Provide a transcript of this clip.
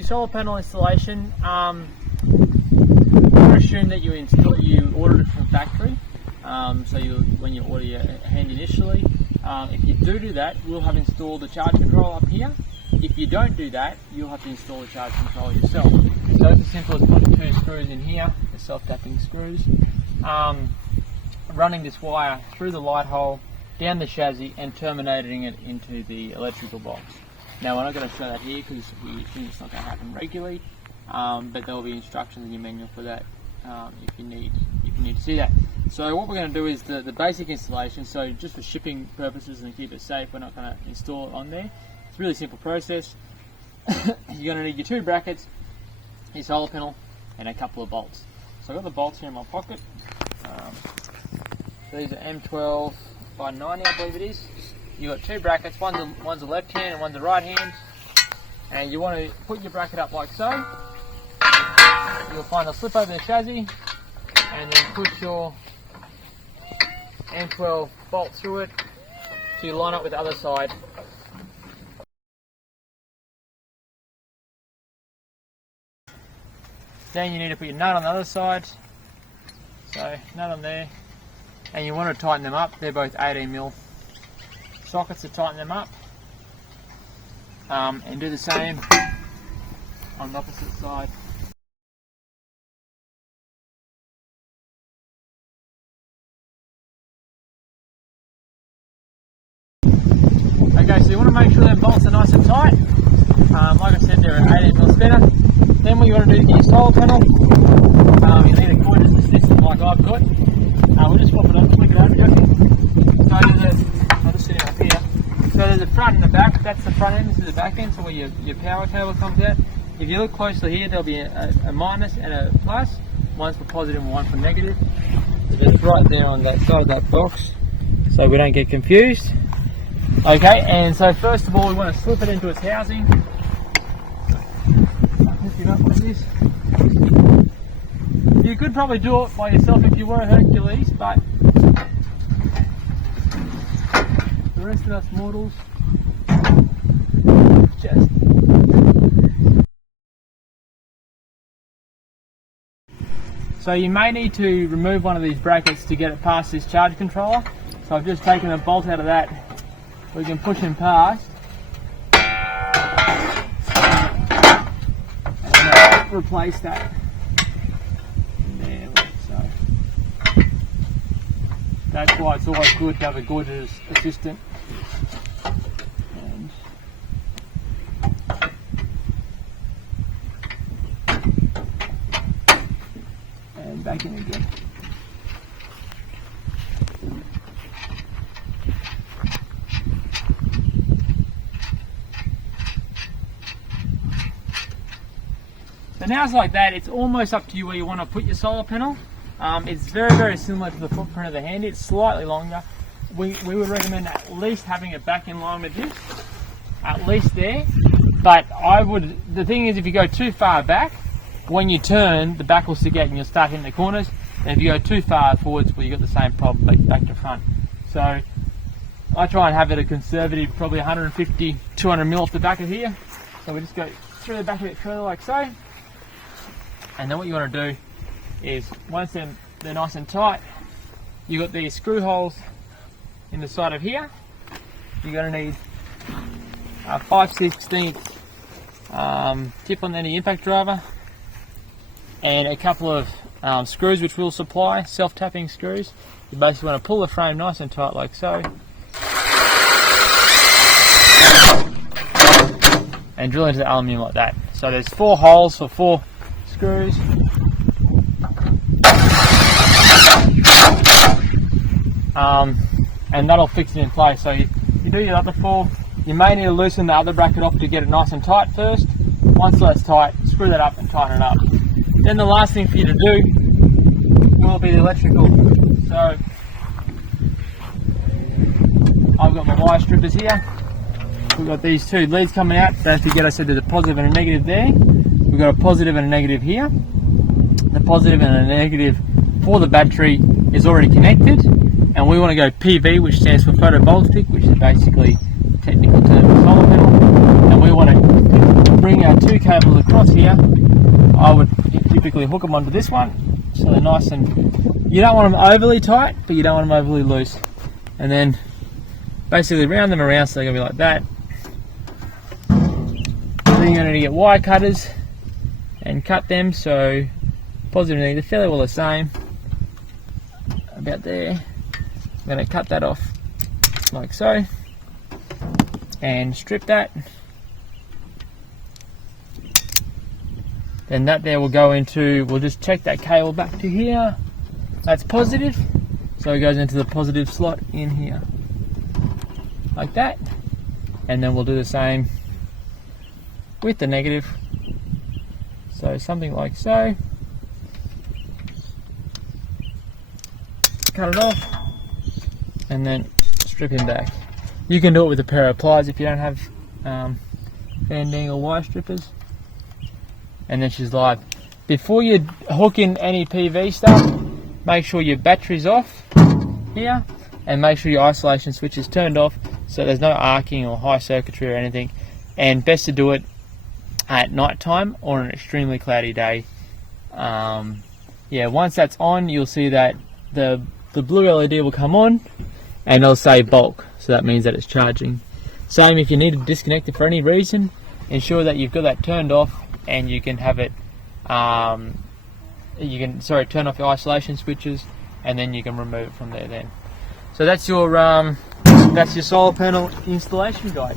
Solar panel installation, I assume that you ordered it from factory. When you order your hand initially, if you do that, we'll have installed the charge controller up here. If you don't do that, you'll have to install the charge controller yourself. So it's as simple as putting 2 screws in here, the self-tapping screws, running this wire through the light hole, down the chassis and terminating it into the electrical box. Now we're not going to show that here because we think it's not going to happen regularly, but there will be instructions in your manual for that if you need to see that. So what we're going to do is the basic installation. So just for shipping purposes and to keep it safe, we're not going to install it on there. It's a really simple process. You're going to need your 2 brackets, your solar panel, and a couple of bolts. So I've got the bolts here in my pocket. These are M12 by 90, I believe it is. You've got 2 brackets, one's a left hand and one's a right hand, and you want to put your bracket up like so. You'll find a slip over the chassis and then put your M12 bolt through it so you line up with the other side. Then you need to put your nut on the other side, so nut on there, and you want to tighten them up. They're both 18mm sockets to tighten them up, and do the same on the opposite side. Okay, so you want to make sure that bolts are nice and tight. Like I said, they're an 18mm spinner. Then what you want to do to get your solar panel, you need a coinage system like I've got. We'll just pop it on, flick it over, I'll just sit it up here. So there's a front and the back. That's the front end, this is the back end, so where your power cable comes out. If you look closely here, there'll be a minus and a plus. One's for positive and one for negative. So it's right there on that side of that box, so we don't get confused. Okay, and so first of all, we want to slip it into its housing. Lift it up like this. You could probably do it by yourself if you were a Hercules, but the rest of us mortals just. So you may need to remove one of these brackets to get it past this charge controller. So I've just taken a bolt out of that. We can push him past and replace that. There, so that's why it's always good to have a good assistant. And back in again. So now it's like that, it's almost up to you where you want to put your solar panel. It's very similar to the footprint of the handy. It's slightly longer. We would recommend at least having it back in line with this, at least there. But the thing is, if you go too far back, when you turn, the back will stick out and you'll start hitting the corners. And if you go too far forwards, well, you've got the same problem back to front. So I try and have it a conservative, probably 150, 200mm off the back of here. So we just go through the back of it further like so. And then what you want to do is, once they're nice and tight, you've got these screw holes in the side of here. You're going to need a 5/16 tip on any impact driver and a couple of screws which we'll supply, self-tapping screws. You basically want to pull the frame nice and tight like so and drill into the aluminium like that. So there's 4 holes for 4 screws. And that'll fix it in place. So you do your other 4. You may need to loosen the other bracket off to get it nice and tight first. Once that's tight, screw that up and tighten it up. Then the last thing for you to do will be the electrical. So I've got my wire strippers here. We've got these 2 leads coming out. Don't forget I said there's a positive and a negative there. We've got a positive and a negative here. The positive and a negative for the battery is already connected, and we want to go PV, which stands for photovoltaic, which is basically a technical term for solar panel, and we want to bring our 2 2 cables across here, I would typically hook them onto this one, so they're nice and, you don't want them overly tight, but you don't want them overly loose. And then basically round them around so they're going to be like that. Then you're going to get wire cutters and cut them so positive and negative, fairly well the same, about there. I'm going to cut that off like so and strip that. Then that there will go into, we'll just check that cable back to here. That's positive, so it goes into the positive slot in here, like that. And then we'll do the same with the negative. So something like so. Cut it off, and then strip him back. You can do it with a pair of pliers if you don't have Fandangle wire strippers. And then she's live. Before you hook in any PV stuff, make sure your battery's off here, and make sure your isolation switch is turned off so there's no arcing or high circuitry or anything. And best to do it at night time or an extremely cloudy day. Yeah, once that's on, you'll see that the blue LED will come on and it'll say bulk, so that means that it's charging. Same if you need to disconnect it for any reason, ensure that you've got that turned off, and you can have it turn off your isolation switches, and then you can remove it from there then. So that's your solar panel installation guide.